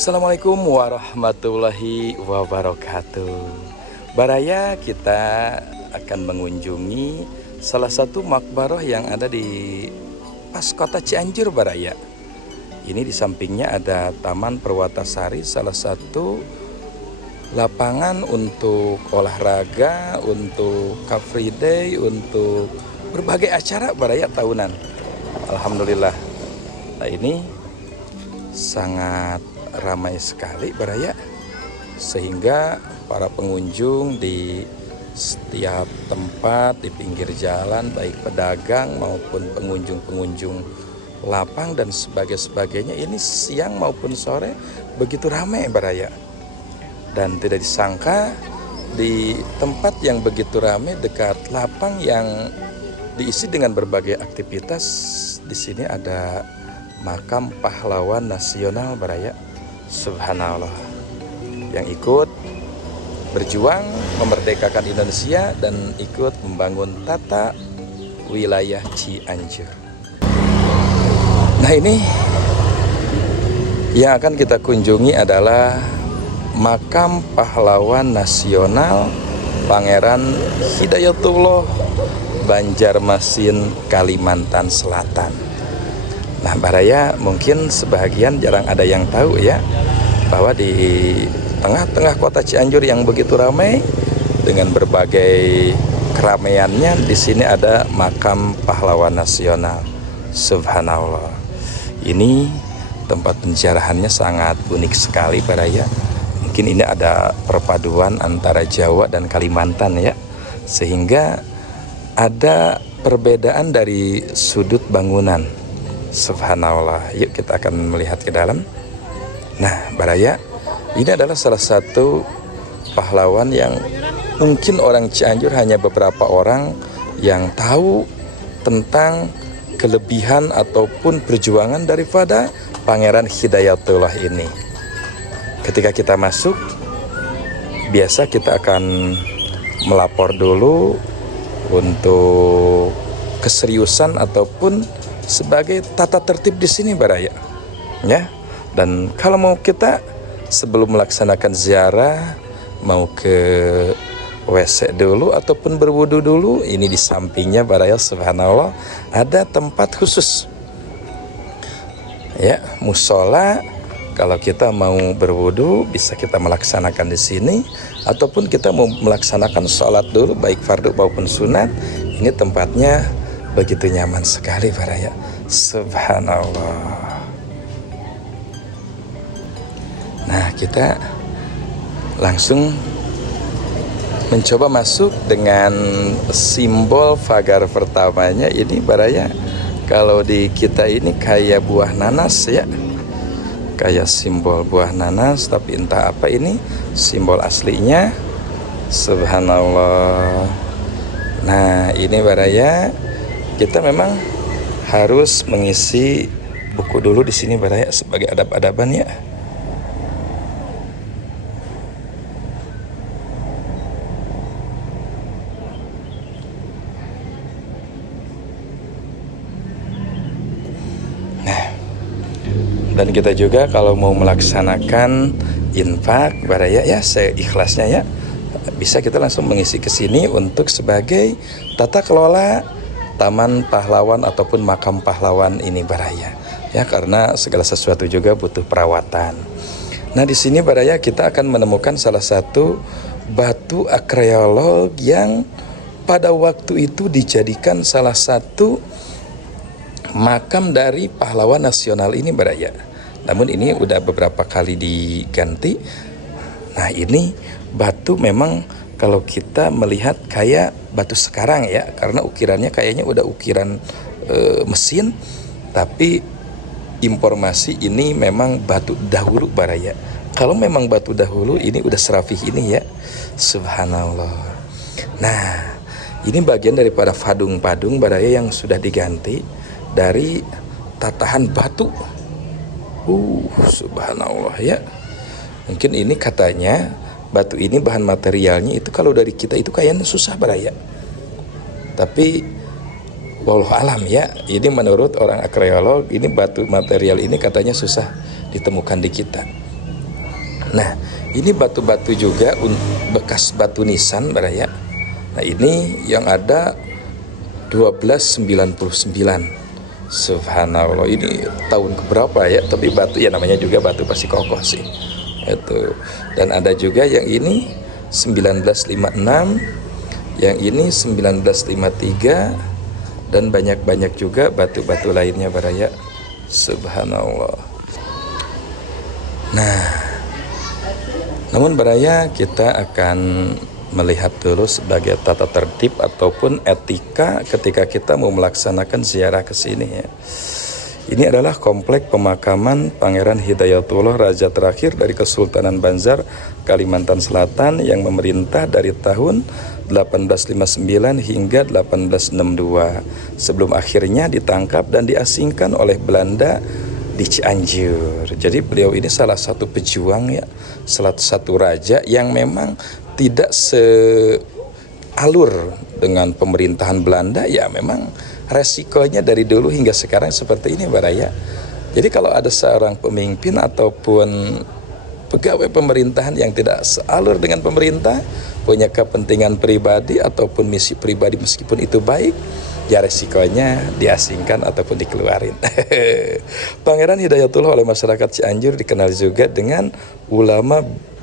Assalamualaikum warahmatullahi wabarakatuh. Baraya, kita akan mengunjungi salah satu makbaroh yang ada di pas kota Cianjur, Baraya. Ini di sampingnya ada Taman Perwatasari, salah satu lapangan untuk olahraga, untuk car free day, untuk berbagai acara Baraya tahunan. Alhamdulillah. Nah, ini sangat ramai sekali Baraya, sehingga para pengunjung di setiap tempat di pinggir jalan, baik pedagang maupun pengunjung-pengunjung lapang dan sebagainya, ini siang maupun sore begitu ramai Baraya. Dan tidak disangka di tempat yang begitu ramai dekat lapang yang diisi dengan berbagai aktivitas, di sini ada makam pahlawan nasional Baraya. Subhanallah, yang ikut berjuang memerdekakan Indonesia dan ikut membangun tata wilayah Cianjur. Nah, ini yang akan kita kunjungi adalah makam pahlawan nasional Pangeran Hidayatullah, Banjarmasin, Kalimantan Selatan. Nah Baraya, mungkin sebagian jarang ada yang tahu ya, bahwa di tengah-tengah kota Cianjur yang begitu ramai dengan berbagai keramaiannya, di sini ada makam pahlawan nasional. Subhanallah. Ini tempat penjarahannya sangat unik sekali Baraya. Mungkin ini ada perpaduan antara Jawa dan Kalimantan ya, sehingga ada perbedaan dari sudut bangunan. Subhanallah. Yuk kita akan melihat ke dalam. Nah Baraya, ini adalah salah satu pahlawan yang mungkin orang Cianjur hanya beberapa orang yang tahu tentang kelebihan ataupun perjuangan daripada Pangeran Hidayatullah ini. Ketika kita masuk, biasa kita akan melapor dulu untuk keseriusan ataupun sebagai tata tertib di sini Baraya. Ya. Dan kalau mau kita sebelum melaksanakan ziarah mau ke WC dulu ataupun berwudu dulu, ini di sampingnya Baraya, subhanallah, ada tempat khusus. Ya, musola. Kalau kita mau berwudu bisa kita melaksanakan di sini, ataupun kita mau melaksanakan sholat dulu baik fardu maupun sunat. Ini tempatnya begitu nyaman sekali Baraya. Subhanallah. Nah, kita langsung mencoba masuk dengan simbol pagar pertamanya ini Baraya. Kalau di kita ini kayak buah nanas ya, kayak simbol buah nanas, tapi entah apa ini simbol aslinya. Subhanallah. Nah ini Baraya, kita memang harus mengisi buku dulu di sini Baraya sebagai adab-adaban ya. Nah, dan kita juga kalau mau melaksanakan infak Baraya ya seikhlasnya ya, bisa kita langsung mengisi ke sini untuk sebagai tata kelola Taman Pahlawan ataupun makam pahlawan ini Baraya. Ya, karena segala sesuatu juga butuh perawatan. Nah, di sini Baraya kita akan menemukan salah satu batu akreolog yang pada waktu itu dijadikan salah satu makam dari pahlawan nasional ini Baraya. Namun ini udah beberapa kali diganti. Nah, ini batu memang kalau kita melihat kayak batu sekarang ya, karena ukirannya kayaknya udah ukiran mesin, tapi informasi ini memang batu dahulu Baraya. Kalau memang batu dahulu ini udah serafih ini ya. Subhanallah. Nah, ini bagian daripada padung-padung Baraya yang sudah diganti dari tatahan batu. Subhanallah ya. Mungkin ini katanya batu ini bahan materialnya itu kalau dari kita itu kayaknya susah Baraya. Tapi wallahu alam ya, ini menurut orang akreolog, ini batu material ini katanya susah ditemukan di kita. Nah, ini batu-batu juga bekas batu nisan baraya. Nah, ini yang ada 1299. Subhanallah, ini tahun keberapa ya? Tapi batu ya namanya juga batu pasti kokoh sih. Itu. Dan ada juga yang ini 1956, yang ini 1953, dan banyak-banyak juga batu-batu lainnya baraya. Subhanallah. Nah, namun baraya kita akan melihat dulu sebagai tata tertib ataupun etika ketika kita mau melaksanakan ziarah ke sini ya. Ini adalah komplek pemakaman Pangeran Hidayatullah, raja terakhir dari Kesultanan Banjar, Kalimantan Selatan yang memerintah dari tahun 1859 hingga 1862 sebelum akhirnya ditangkap dan diasingkan oleh Belanda di Cianjur. Jadi beliau ini salah satu pejuang ya, salah satu raja yang memang tidak sealur dengan pemerintahan Belanda ya, memang resikonya dari dulu hingga sekarang seperti ini baraya. Jadi kalau ada seorang pemimpin ataupun pegawai pemerintahan yang tidak sealur dengan pemerintah, punya kepentingan pribadi ataupun misi pribadi meskipun itu baik, ya resikonya diasingkan ataupun dikeluarin. Pangeran Hidayatullah oleh masyarakat Cianjur dikenal juga dengan ulama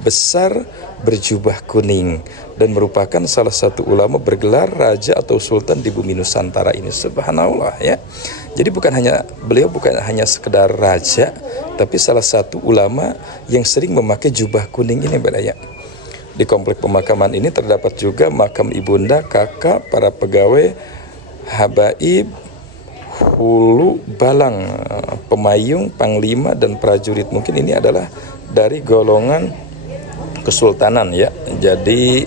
besar berjubah kuning dan merupakan salah satu ulama bergelar raja atau sultan di bumi Nusantara ini. Subhanallah ya. Jadi beliau bukan hanya sekedar raja, tapi salah satu ulama yang sering memakai jubah kuning ini baraya. Di komplek pemakaman ini terdapat juga makam ibunda, kakak, para pegawai, habaib, hulu, balang, pemayung, panglima, dan prajurit. Mungkin ini adalah dari golongan kesultanan ya, jadi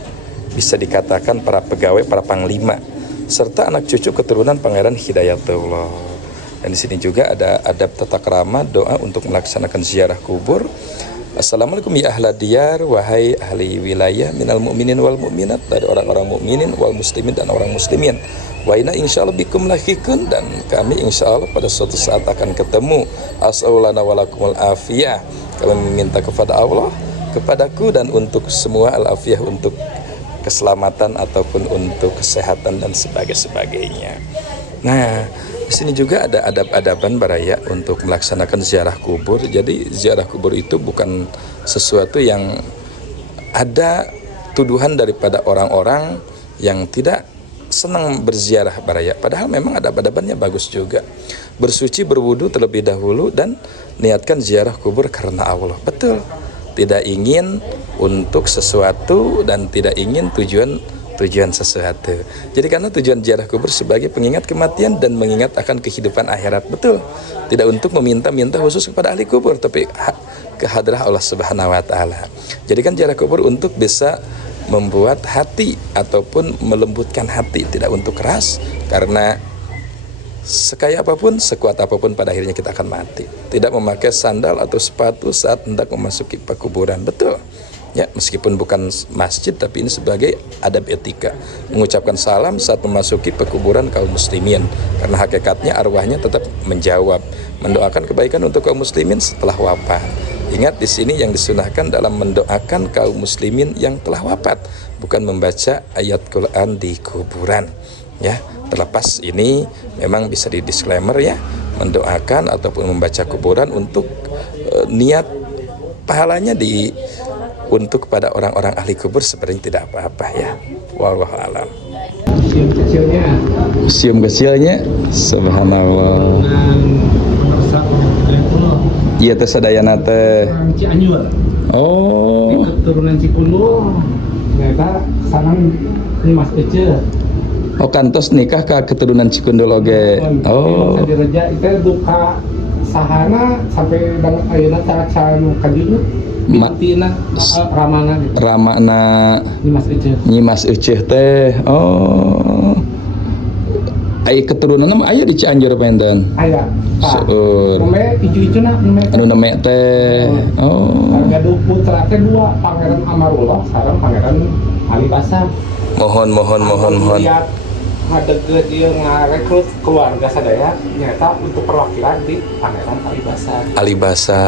bisa dikatakan para pegawai, para panglima, serta anak cucu keturunan Pangeran Hidayatullah. Dan di sini juga ada adab tata krama, doa untuk melaksanakan ziarah kubur. Assalamualaikum ya ahla diyar, wahai ahli wilayah, minal mu'minin wal mu'minat, dari orang-orang mukminin wal muslimin dan orang muslimin. Wa inna insyaallah bikum lahikun, dan kami insyaallah pada suatu saat akan ketemu. As'alana walakumul afiyah. Kami meminta kepada Allah, kepadaku dan untuk semua al-afiyah, untuk keselamatan ataupun untuk kesehatan dan sebagainya. Nah, di sini juga ada adab-adaban baraya untuk melaksanakan ziarah kubur. Jadi ziarah kubur itu bukan sesuatu yang ada tuduhan daripada orang-orang yang tidak senang berziarah baraya. Padahal memang adab-adabannya bagus juga. Bersuci, berwudu terlebih dahulu, dan niatkan ziarah kubur karena Allah. Betul. Tidak ingin untuk sesuatu dan tidak ingin tujuan sesuatu. Jadi karena tujuan ziarah kubur sebagai pengingat kematian dan mengingat akan kehidupan akhirat. Betul. Tidak untuk meminta-minta khusus kepada ahli kubur, tapi ke hadrah Allah Subhanahu wa taala. Jadi kan ziarah kubur untuk bisa membuat hati ataupun melembutkan hati, tidak untuk keras, karena sekaya apapun, sekuat apapun, pada akhirnya kita akan mati. Tidak memakai sandal atau sepatu saat hendak memasuki pekuburan. Betul. Ya, meskipun bukan masjid, tapi ini sebagai adab etika. Mengucapkan salam saat memasuki pekuburan kaum muslimin, karena hakikatnya arwahnya tetap menjawab. Mendoakan kebaikan untuk kaum muslimin setelah wafat. Ingat, di sini yang disunahkan dalam mendoakan kaum muslimin yang telah wafat, bukan membaca ayat Quran di kuburan. Ya, terlepas ini memang bisa di disclaimer ya, mendoakan ataupun membaca kuburan untuk niat pahalanya untuk kepada orang-orang ahli kubur sebenarnya tidak apa-apa ya. Wallahu alam. Museum kecilnya, subhanallah. Iya teh sadayana teh. Cianjur. Oh. Keturunan Cikundu. Ternyata sareng Mas Ece. Oh, kantos nikah ka keturunan Cikundul oge. Oh. Di Reja itu duka sahana sampai dengan ayeuna cara nu kadieu. Bintina ramana gitu. Ramana Nyi Mas Ece teh. Oh. Aya keturunanna mah aya di Cianjur penten. Aya. Seueur. Nome icu-icuna anu neme teh. Oh. Gaduh putra teh dua, Pangeran Amarullah sareng Pangeran Ali Basar. Mohon. ngadege dia ngarekrut keluarga sadaya nyata untuk perwakilan di Pangeran Kalibasa. Alibasa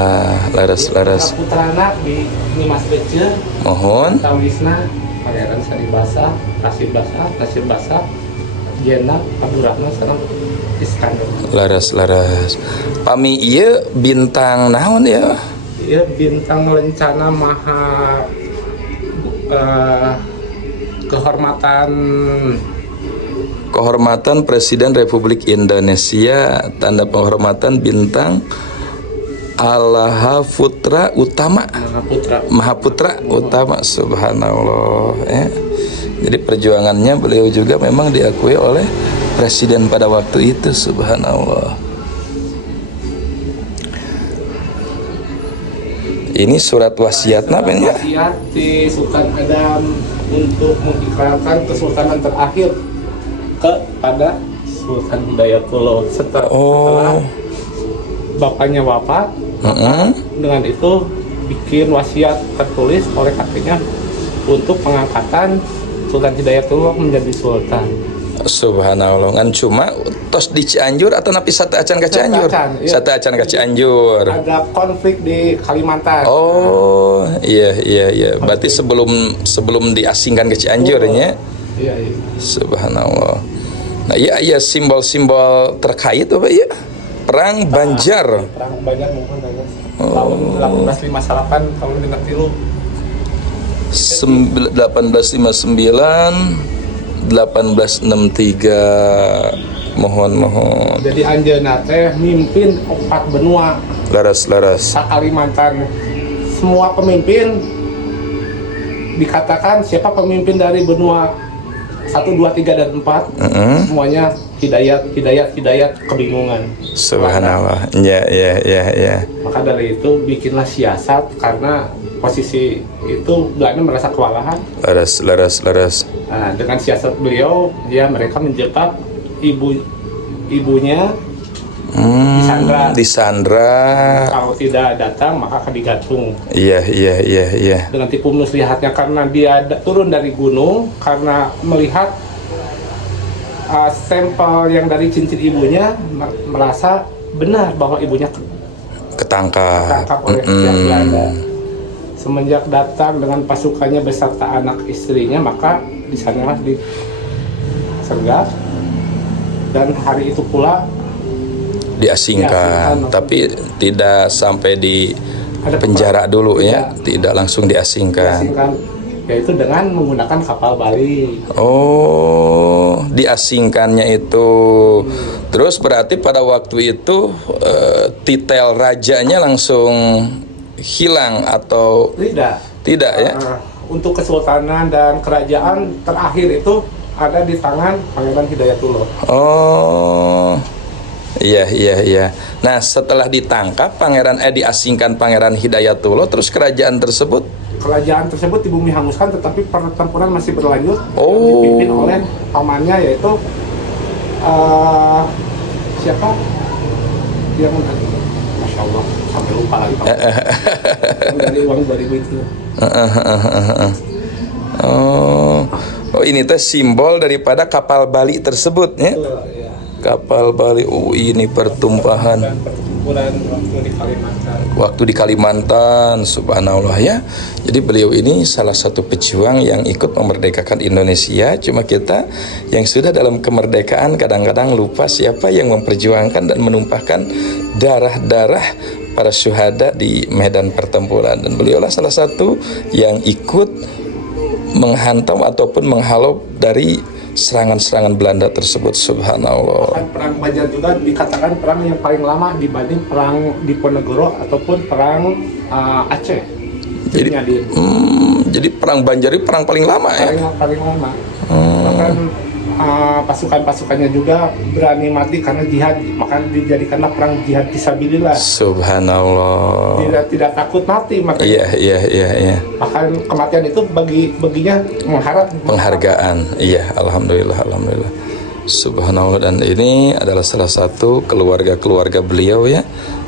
laras Putrana di Nimas Bece mohon Tawisna Pangeran Saribasa, Kasir Basa, Jena, Abdurrahman sareng Iskandar. laras pami ieu bintang naon ya? Ieu bintang lencana maha Kehormatan Presiden Republik Indonesia, tanda penghormatan bintang Allaha Utama Mahaputra Utama, subhanallah ya. Jadi perjuangannya beliau juga memang diakui oleh presiden pada waktu itu, subhanallah. Ini surat wasiatna apa ya? Wasiat di Sultan Adam untuk mengikrarkan kesultanan terakhir kepada Sultan Hidayatullah setelah bapaknya wafat. Dengan itu bikin wasiat tertulis oleh kakeknya untuk pengangkatan Sultan Hidayatullah menjadi sultan. Subhanallah, kan cuma tos di Cianjur atau napi sate acan ka Cianjur? Sate acan ka Cianjur. Ada konflik di Kalimantan. Oh, iya. Berarti sebelum diasingkan ke Cianjur ya. Iya. Subhanallah. Nah, iya simbol-simbol terkait apa ya? Perang Banjar. Perang Banjar mungkin tahun 1858 tahun 1859 1863 mohon. Jadi anjeunna teh mimpin 4 benua laras sa Kalimantan. Semua pemimpin dikatakan siapa pemimpin dari benua 1, 2, 3 dan 4 semuanya hidayat kebingungan. Subhanallah. Ya. Maka dari itu bikinlah siasat karena posisi itu Belanda merasa kewalahan. Laras. Nah, dengan siasat beliau, mereka menjebak ibunya disandra. Kalau tidak datang maka akan digantung. Iya. Dengan tipu muslihatnya karena dia turun dari gunung karena melihat sampel yang dari cincin ibunya merasa benar bahwa ibunya ketangkap oleh pihak Belanda. Semenjak datang dengan pasukannya beserta anak istrinya, maka di sanalah disergap dan hari itu pula diasingkan, tapi tidak sampai di penjara dulu ya, tidak langsung diasingkan, yaitu dengan menggunakan kapal Bali. Oh, diasingkannya itu. Terus berarti pada waktu itu titel rajanya langsung hilang atau tidak ya? Untuk kesultanan dan kerajaan terakhir itu ada di tangan Pangeran Hidayatullah. Oh, iya. Nah, setelah ditangkap diasingkan Pangeran Hidayatullah, terus kerajaan tersebut di bumi hanguskan, tetapi pertempuran masih berlanjut. Dipimpin oleh pamannya yaitu siapa? Dia Masya Allah, sampai lupa lagi dari uang 2000 itu. Oh, ini teh simbol daripada kapal Bali tersebut ya. Kapal Bali. Ini pertumpahan waktu di Kalimantan, subhanallah ya. Jadi beliau ini salah satu pejuang yang ikut memerdekakan Indonesia. Cuma kita yang sudah dalam kemerdekaan kadang-kadang lupa siapa yang memperjuangkan dan menumpahkan darah-darah para syuhada di medan pertempuran. Dan beliaulah salah satu yang ikut menghantam ataupun menghalau dari serangan-serangan Belanda tersebut, subhanallah. Bahkan perang Banjar juga dikatakan perang yang paling lama dibanding perang Diponegoro ataupun perang Aceh. Jadi perang Banjar itu perang paling lama ya? Paling lama. Bahkan pasukan-pasukannya juga berani mati karena jihad, maka dijadikanlah perang jihad fisabilillah. Subhanallah. Tidak takut mati, makanya. Iya. Bahkan kematian itu baginya mengharap penghargaan. Iya, alhamdulillah. Subhanallah. Dan ini adalah salah satu keluarga beliau ya.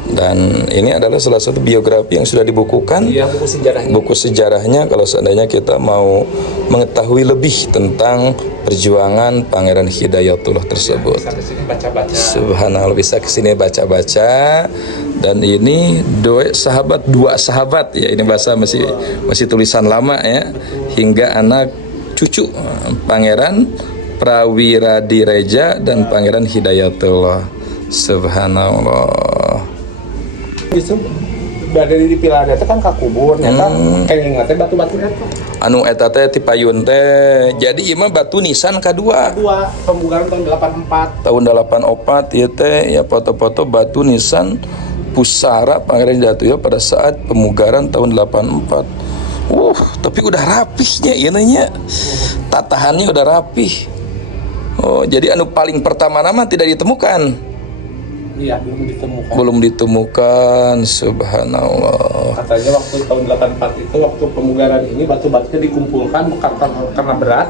Dan ini adalah salah satu biografi yang sudah dibukukan. Iya, buku sejarahnya. Buku sejarahnya kalau seandainya kita mau mengetahui lebih tentang perjuangan Pangeran Hidayatullah tersebut. Bisa kesini baca-baca. Subhanallah, bisa kesini baca-baca. Dan ini dua sahabat ya, ini bahasa masih tulisan lama ya, hingga anak cucu Pangeran Prawiradireja dan Pangeran Hidayatullah. Subhanallah. Itu dari pilar itu kan kakubur, nyata kayak ingatnya batu-batu itu. Anu eta teh ti payun teh. Jadi ieu mah batu nisan kadua. Kedua pembugaran tahun 84. Tahun 84 ieu teh ya foto-foto batu nisan pusara Pangeran Hidayatullah pada saat pemugaran tahun 84. Tapi udah rapihnya ieu nya. Tatahannya udah rapih. Oh, jadi anu paling pertama nama tidak ditemukan. Iya, belum ditemukan. Belum ditemukan, subhanallah. Katanya waktu tahun 84 itu waktu pemugaran ini batu-batunya dikumpulkan bukan karena berat.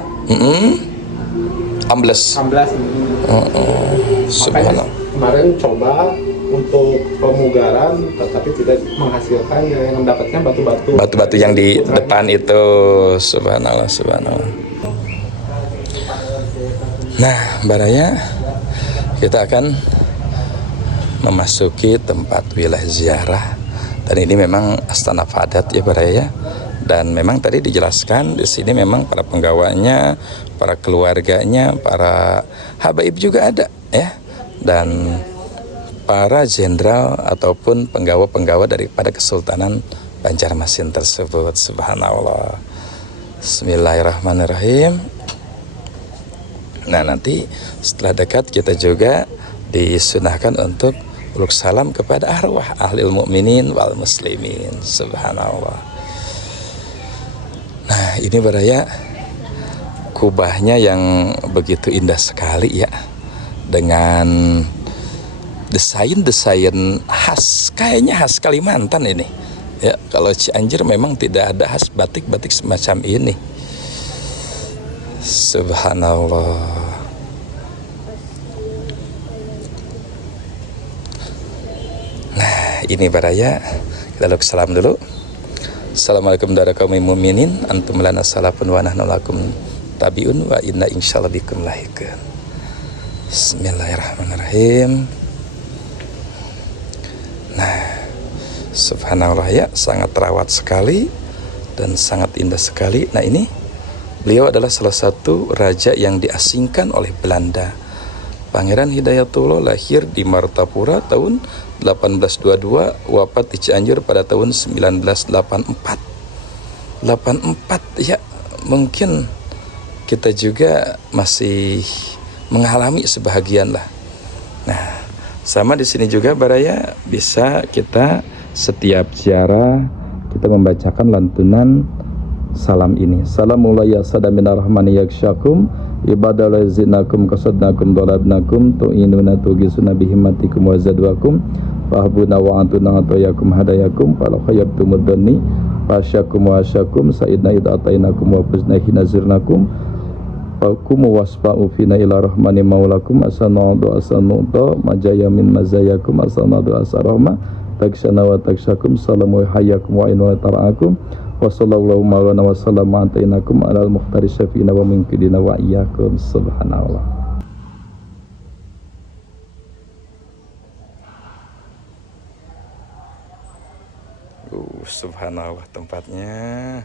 Ambles. ini. Subhanallah. Kemarin coba untuk pemugaran tetapi tidak menghasilkan, yang mendapatkan batu-batu. Batu-batu yang di depan itu, subhanallah, subhanallah. Nah, baraya kita akan memasuki tempat wilayah ziarah, dan ini memang Astana Padat ya baraya. Dan memang tadi dijelaskan di sini memang para penggawanya, para keluarganya, para habaib juga ada ya, dan para jenderal ataupun penggawa-penggawa daripada Kesultanan Banjarmasin tersebut. Subhanallah. Bismillahirrahmanirrahim. Nah, nanti setelah dekat kita juga disunahkan untuk uluk salam kepada arwah ahlil mu'minin wal muslimin. Subhanallah. Nah, ini baraya kubahnya yang begitu indah sekali ya, dengan desain-desain khas, kayaknya khas Kalimantan ini ya. Kalau Cianjur memang tidak ada khas batik-batik semacam ini. Subhanallah. Nah, ini baraya kita lakukan salam dulu. Assalamualaikum warahmatullahi wabarakatuh. Antum lana salafun wa nahnu lakum tabiun wa inna insyaallah bikum lahiqun. Bismillahirrahmanirrahim. Nah, subhanallah ya, sangat terawat sekali dan sangat indah sekali. Nah, ini beliau adalah salah satu raja yang diasingkan oleh Belanda. Pangeran Hidayatullah lahir di Martapura tahun 1822, wafat di Cianjur pada tahun 1984. 84 ya, mungkin kita juga masih mengalami sebahagian lah. Nah, sama di sini juga baraya bisa kita setiap ziarah kita membacakan lantunan salam ini. Salamualaikum sadaminar-rahmani yaksyakum ibadalazinakum kasadnakum dolabnakum tu'inuna tugisuna bihimatikum wazadwakum fahbuna wa antuna atoyakum hadayakum fala khayyabtumudani fasyakum wa asyakum sa'idna idatainakum wa fuznahi nazirnakum fakumu wasfa'u fina ila rahmani maulakum asanadu asanudo majaya min mazayakum asanadu asarahma taksyana wa taksyakum salamu hayyakum wa inu tara'akum wa sallallahu maulana wa sallam antainakum alal muhtari syafi'ina wa minkidina wa iyyakum. Subhanallah. Subhanallah tempatnya.